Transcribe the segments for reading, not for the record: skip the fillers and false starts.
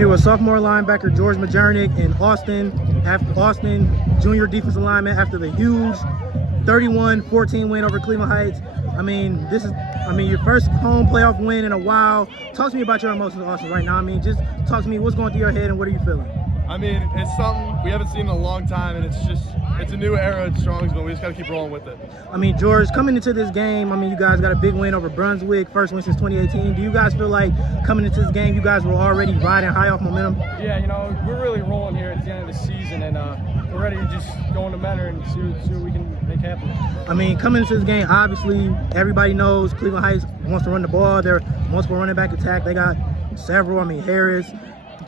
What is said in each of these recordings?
here with sophomore linebacker George Majernik and Austin, junior defensive lineman, after the huge 31-14 win over Cleveland Heights. I mean, this is, your first home playoff win in a while. Talk to me about your emotions, Austin, right now. I mean, just talk to me, what's going through your head and what are you feeling? I mean, it's something we haven't seen in a long time, and it's a new era at Strongsville. We just got to keep rolling with it. I mean, George, coming into this game, I mean, you guys got a big win over Brunswick, first win since 2018. Do you guys feel like coming into this game, you guys were already riding high off momentum? Yeah, you know, we're really rolling here at the end of the season, and we're ready to just go into Mentor and see what we can make happen. I mean, coming into this game, obviously, everybody knows Cleveland Heights wants to run the ball. They're multiple running back attack. They got several. I mean, Harris,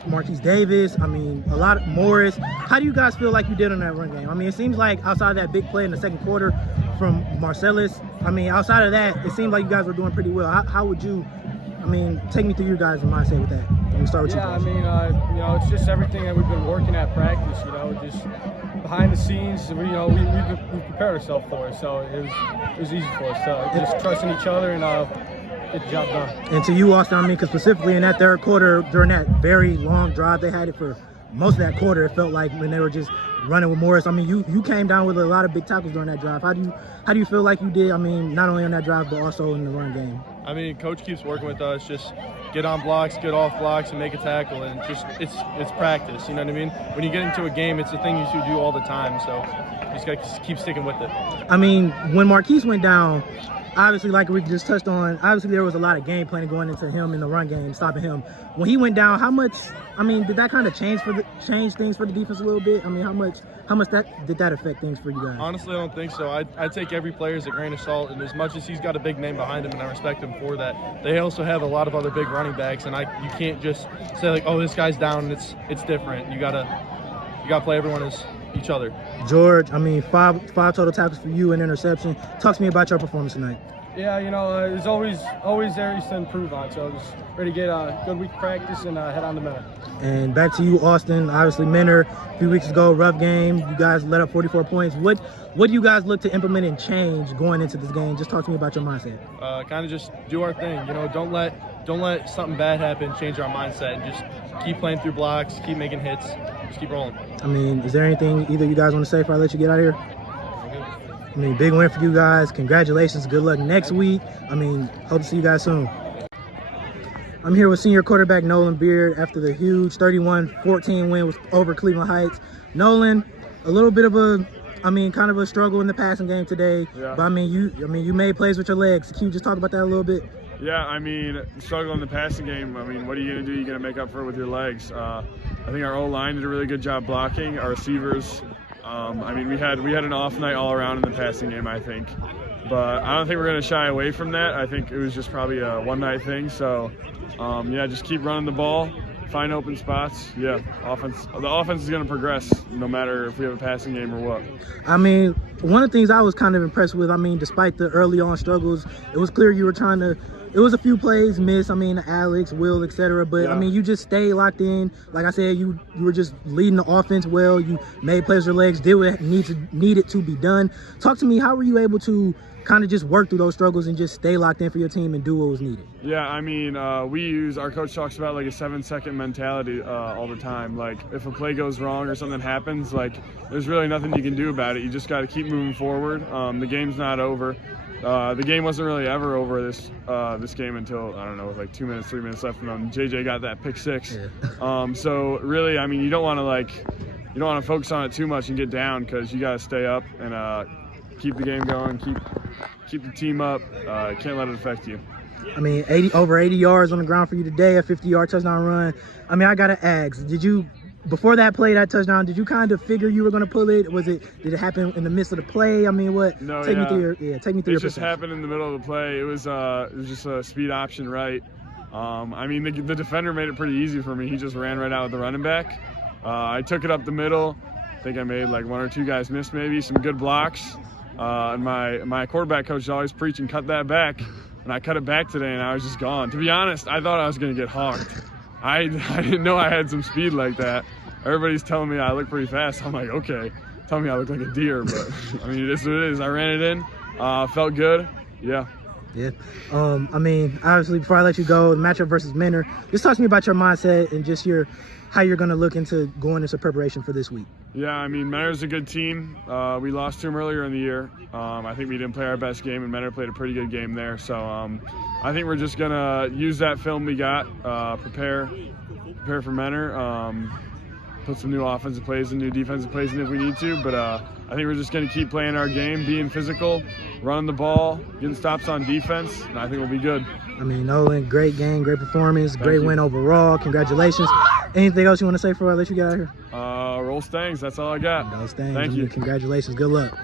Marquise Davis, I mean, a lot of Morris. How do you guys feel like you did on that run game? I mean, it seems like outside of that big play in the second quarter from Marcellus, I mean, outside of that, it seemed like you guys were doing pretty well. How would you, I mean, take me through your guys' mindset with that? Let me start with you. Yeah, I mean, you know, it's just everything that we've been working at practice, you know, just behind the scenes, we've prepared ourselves for it, so it was easy for us to just trusting each other and get the job done. And to you, Austin, I mean, because specifically in that third quarter, during that very long drive, they had it for most of that quarter. It felt like when they were just running with Morris. I mean, you came down with a lot of big tackles during that drive. How do you feel like you did? I mean, not only on that drive, but also in the run game. I mean, coach keeps working with us. Just get on blocks, get off blocks, and make a tackle. And just it's practice. You know what I mean? When you get into a game, it's a thing you should do all the time. So you just got to keep sticking with it. I mean, when Marquise went down, obviously, like we just touched on, obviously there was a lot of game planning going into him in the run game, stopping him. When he went down, how much, I mean, did that kind of change things for the defense a little bit? I mean, how much did that affect things for you guys? Honestly, I don't think so. I take every player as a grain of salt, and as much as he's got a big name behind him, and I respect him for that, they also have a lot of other big running backs, and you can't just say like, oh, this guy's down, and it's different. You gotta play everyone as each other. George, I mean, five total tackles for you and interception. Talk to me about your performance tonight. Yeah, you know, there's always areas to improve on, so just ready to get a good week of practice and head on to Mentor. And back to you, Austin. Obviously, Mentor, a few weeks ago, rough game. You guys let up 44 points. What do you guys look to implement and change going into this game? Just talk to me about your mindset. Kind of just do our thing. You know, don't let something bad happen change our mindset, and just keep playing through blocks, keep making hits, just keep rolling. I mean, is there anything either you guys want to say before I let you get out of here? I mean, big win for you guys. Congratulations. Good luck next week. I mean, hope to see you guys soon. I'm here with senior quarterback Nolan Beard after the huge 31-14 win over Cleveland Heights. Nolan, a little bit of kind of a struggle in the passing game today. Yeah. But I mean, you made plays with your legs. Can you just talk about that a little bit? Yeah, I mean, struggle in the passing game. I mean, what are you going to do? You're going to make up for it with your legs. I think our O-line did a really good job blocking. Our receivers, I mean, we had an off night all around in the passing game, I think. But I don't think we're going to shy away from that. I think it was just probably a one-night thing. So, yeah, just keep running the ball, find open spots. Yeah, the offense is going to progress no matter if we have a passing game or what. I mean, one of the things I was kind of impressed with, I mean, despite the early on struggles, it was clear you were trying to – it was a few plays missed, I mean, Alex, Will, etc. But, yeah. I mean, you just stayed locked in. Like I said, you were just leading the offense well. You made plays with your legs, did what needed to be done. Talk to me, how were you able to kind of just work through those struggles and just stay locked in for your team and do what was needed? Yeah, I mean, our coach talks about like a 7-second mentality all the time. Like if a play goes wrong or something happens, like there's really nothing you can do about it. You just got to keep moving forward. The game's not over. The game wasn't really ever over this game until, I don't know, with like 2 minutes, 3 minutes left, and then JJ got that pick six. Yeah. So really, I mean, you don't want to focus on it too much and get down, because you got to stay up and keep the game going, keep the team up. Can't let it affect you. I mean, over 80 yards on the ground for you today, a 50-yard touchdown run. I mean, I got to ask, before that play, that touchdown, did you kind of figure you were going to pull it? Did it happen in the midst of the play? I mean, what? No, take me through your It just happened in the middle of the play. It was just a speed option right. I mean, the defender made it pretty easy for me. He just ran right out with the running back. I took it up the middle. I think I made like 1 or 2 guys miss maybe, some good blocks. And my quarterback coach is always preaching, cut that back. And I cut it back today, and I was just gone. To be honest, I thought I was going to get honked. I didn't know I had some speed like that. Everybody's telling me I look pretty fast. I'm like, okay, tell me I look like a deer, but I mean, it is what it is. I ran it in, felt good, yeah. Yeah. I mean, obviously, before I let you go, the matchup versus Menor, just talk to me about your mindset and just how you're going to look into going into preparation for this week. Yeah, I mean, Menor's a good team. We lost to them earlier in the year. I think we didn't play our best game, and Menor played a pretty good game there. So I think we're just going to use that film we got, prepare for Menor, put some new offensive plays and new defensive plays in if we need to. But I think we're just going to keep playing our game, being physical, running the ball, getting stops on defense, and I think we'll be good. I mean, Nolan, great game, great performance, Thank great you. win overall. Congratulations. Anything else you want to say before I let you get out of here? Roll Stangs, that's all I got. No, Stangs. Thank you. Congratulations. Good luck.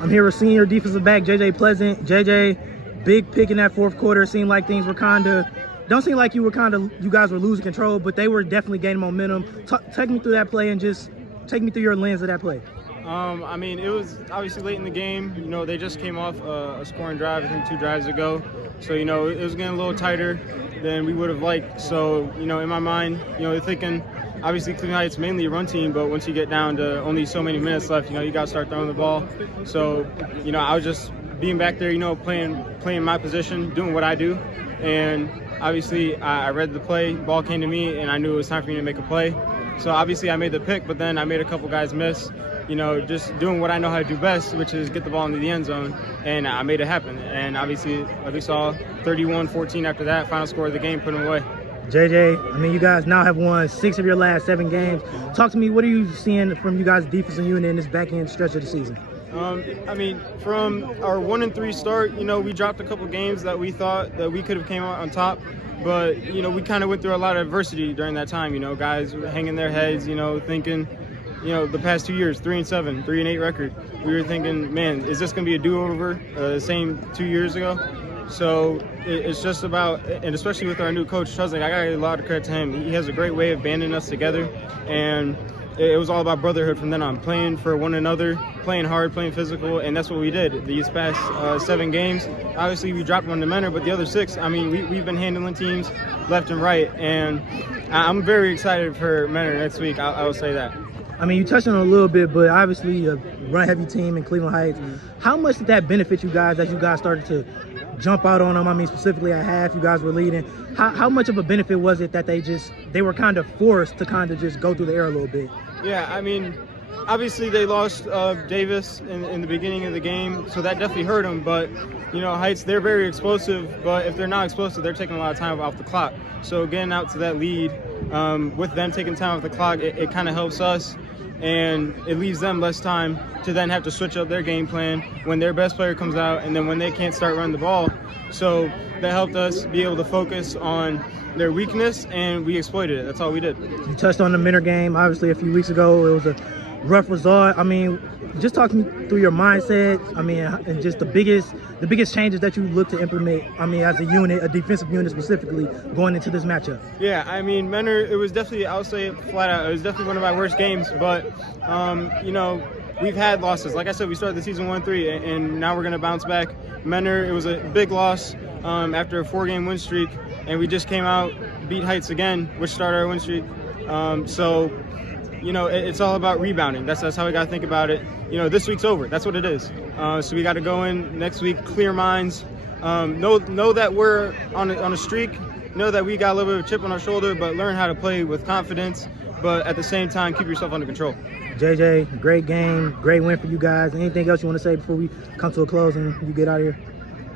I'm here with senior defensive back JJ Pleasant. JJ, big pick in that fourth quarter. Seemed like things were don't seem like you guys were losing control, but they were definitely gaining momentum. Take me through that play and just take me through your lens of that play. I mean, it was obviously late in the game. You know, they just came off a scoring drive, I think 2 drives ago. So, you know, it was getting a little tighter than we would have liked. So, you know, in my mind, you know, thinking, obviously Cleveland Hts mainly a run team, but once you get down to only so many minutes left, you know, you got to start throwing the ball. So, you know, I was just being back there, you know, playing my position, doing what I do. And obviously I read the play, ball came to me, and I knew it was time for me to make a play. So obviously I made the pick, but then I made a couple guys miss. You know, just doing what I know how to do best, which is get the ball into the end zone, and I made it happen. And obviously, like we saw, 31-14 after that, final score of the game, put them away. JJ, I mean, you guys now have won 6 of your last 7 games. Talk to me, what are you seeing from you guys' defensive unit in this back-end stretch of the season? I mean, from our 1-3 start, you know, we dropped a couple games that we thought that we could have came out on top. But, you know, we kind of went through a lot of adversity during that time, you know, guys hanging their heads, you know, thinking, you know, the past 2 years, 3-7, 3-8 record. We were thinking, man, is this going to be a do-over, the same 2 years ago? So it's just about, and especially with our new coach, Trusnik, I got to give a lot of credit to him. He has a great way of banding us together, and it was all about brotherhood from then on, playing for one another, playing hard, playing physical, and that's what we did these past 7 games. Obviously, we dropped one to Menor, but the other 6, I mean, we've been handling teams left and right, and I'm very excited for Menor next week. I will say that. I mean, you touched on it a little bit, but obviously a run-heavy team in Cleveland Heights. How much did that benefit you guys as you guys started to jump out on them? I mean, specifically at half, you guys were leading. How much of a benefit was it that they were kind of forced to kind of just go through the air a little bit? Yeah, I mean, obviously they lost Davis in the beginning of the game, so that definitely hurt them. But, you know, Heights, they're very explosive, but if they're not explosive, they're taking a lot of time off the clock. So getting out to that lead, with them taking time off the clock, it kind of helps us, and it leaves them less time to then have to switch up their game plan when their best player comes out and then when they can't start running the ball. So that helped us be able to focus on their weakness, and we exploited it. That's all we did. You touched on the Menor game. Obviously, a few weeks ago, it was a rough result. I mean, just talk me through your mindset. I mean, and just the biggest changes that you look to implement. I mean, as a unit, a defensive unit specifically, going into this matchup. Yeah, I mean, Menor, it was definitely, I'll say it flat out, it was definitely one of my worst games. But, you know, we've had losses. Like I said, we started the season 1-3, and now we're going to bounce back. Menor, it was a big loss after a 4-game win streak, and we just came out, beat Heights again, which started our win streak. So, you know, it's all about rebounding. That's how we got to think about it. You know, this week's over. That's what it is. So we got to go in next week, clear minds, know that we're on a streak, know that we got a little bit of a chip on our shoulder, but learn how to play with confidence, but at the same time, keep yourself under control. JJ, great game, great win for you guys. Anything else you want to say before we come to a close and you get out of here?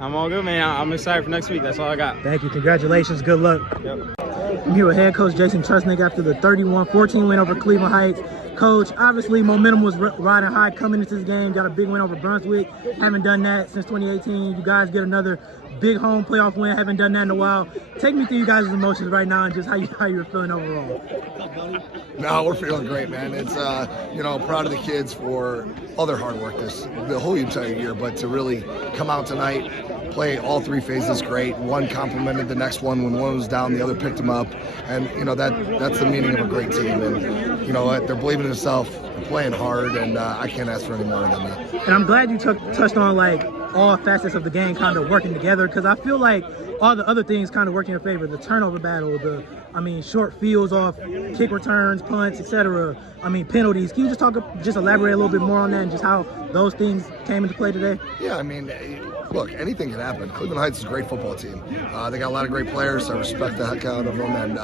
I'm all good, man. I'm excited for next week. That's all I got. Thank you. Congratulations. Good luck. Yep. I'm here with head coach Jason Trusnik after the 31-14 win over Cleveland Heights. Coach, obviously momentum was riding high coming into this game. Got a big win over Brunswick. Haven't done that since 2018. You guys get another big home playoff win. Haven't done that in a while. Take me through you guys' emotions right now and just how you're feeling overall. No, we're feeling great, man. It's you know, proud of the kids for all their hard work the whole entire year, but to really come out tonight, play all 3 phases great. One complemented the next one. When one was down, the other picked them up, and you know that's the meaning of a great team. And you know what, they're believing in themselves, they're playing hard, and I can't ask for any more than that. And I'm glad you touched on like all facets of the game kind of working together, because I feel like all the other things kind of work in your favor. The turnover battle, I mean, short fields off kick returns, punts, etc. I mean, penalties. Can you just elaborate a little bit more on that and just how those things came into play today? Yeah, I mean, look, anything can happen. Cleveland Heights is a great football team. They got a lot of great players. I respect the heck out of them, and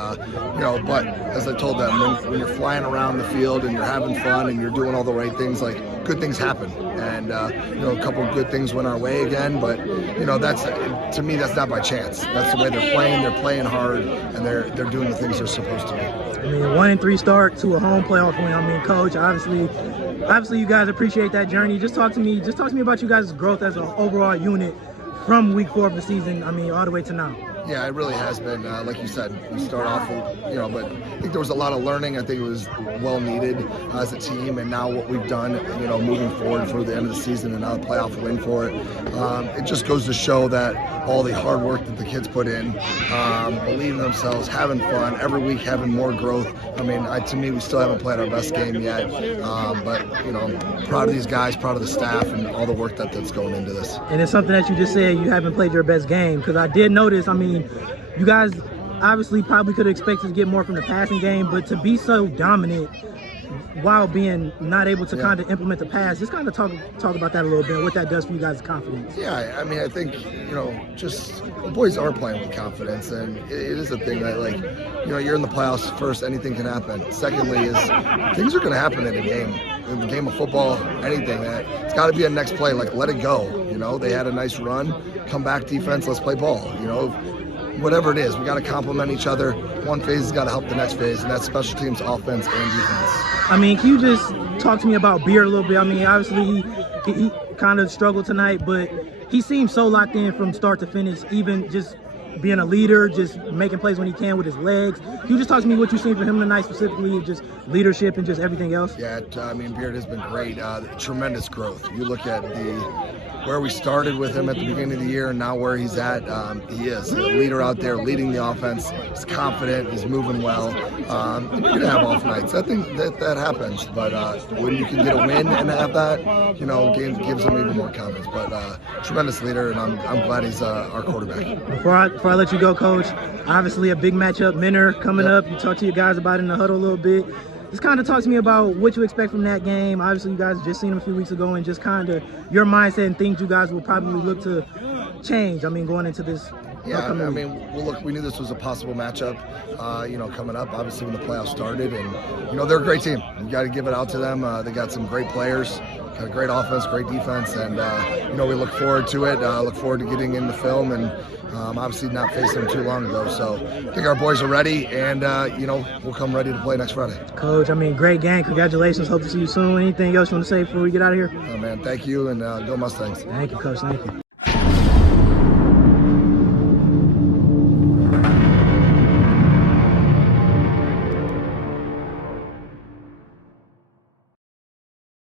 but as I told them, when you're flying around the field and you're having fun and you're doing all the right things, like good things happen. And a couple of good things went our way again, but that's, to me, that's not by chance. That's the way they're playing. They're playing hard, and they're doing the things they're supposed to do. I mean, 1-3 start to a home playoff win. I mean, Coach, obviously you guys appreciate that journey. Just talk to me about you guys' growth as an overall unit from week 4 of the season, I mean, all the way to now. Yeah, it really has been. Like you said, we start off with, but I think there was a lot of learning. I think it was well needed as a team, and now what we've done, moving forward for the end of the season and now the playoff win for it, it just goes to show that all the hard work that the kids put in, believing in themselves, having fun, every week having more growth. I mean, to me, we still haven't played our best game yet, but, proud of these guys, proud of the staff, and all the work that's going into this. And it's something that you just said, you haven't played your best game, because I did notice, I mean, you guys obviously probably could have expected to get more from the passing game, but to be so dominant while being not able to kind of implement the pass, just kind of talk about that a little bit, what that does for you guys' confidence. Yeah, I mean, I think, just the boys are playing with confidence, and it is a thing that, you're in the playoffs. First, anything can happen. Secondly is things are going to happen in the game of football, anything. It's got to be a next play, like let it go. They had a nice run, come back defense, let's play ball. Whatever it is, we got to complement each other. One phase has got to help the next phase, and that's special teams, offense, and defense. I mean, can you just talk to me about Beard a little bit? I mean, obviously he kind of struggled tonight, but he seems so locked in from start to finish, even just being a leader, just making plays when he can with his legs. Can you just talk to me what you've seen from him tonight specifically, and just leadership and just everything else? Yeah, I mean, Beard has been great. Tremendous growth. You look at where we started with him at the beginning of the year and now where he's at. He is a leader out there leading the offense. He's confident. He's moving well. You're going to have off nights. I think that happens. But when you can get a win and have that, game gives him even more confidence. But tremendous leader, and I'm glad he's our quarterback. Before I let you go, Coach, obviously a big matchup, Minner coming up. You talked to your guys about it in the huddle a little bit. Just kind of talk to me about what you expect from that game. Obviously, you guys just seen him a few weeks ago, and just kind of your mindset and things you guys will probably look to change. I mean, going into this. Yeah, I mean, well, look, we knew this was a possible matchup, coming up, obviously, when the playoffs started. And, they're a great team. You got to give it out to them. They got some great players, got a great offense, great defense. And, we look forward to it. Look forward to getting in the film and obviously not facing them too long ago. So I think our boys are ready, and, we'll come ready to play next Friday. Coach, I mean, great game. Congratulations. Hope to see you soon. Anything else you want to say before we get out of here? Oh, man, thank you, and go Mustangs. Thank you, Coach. Thank you.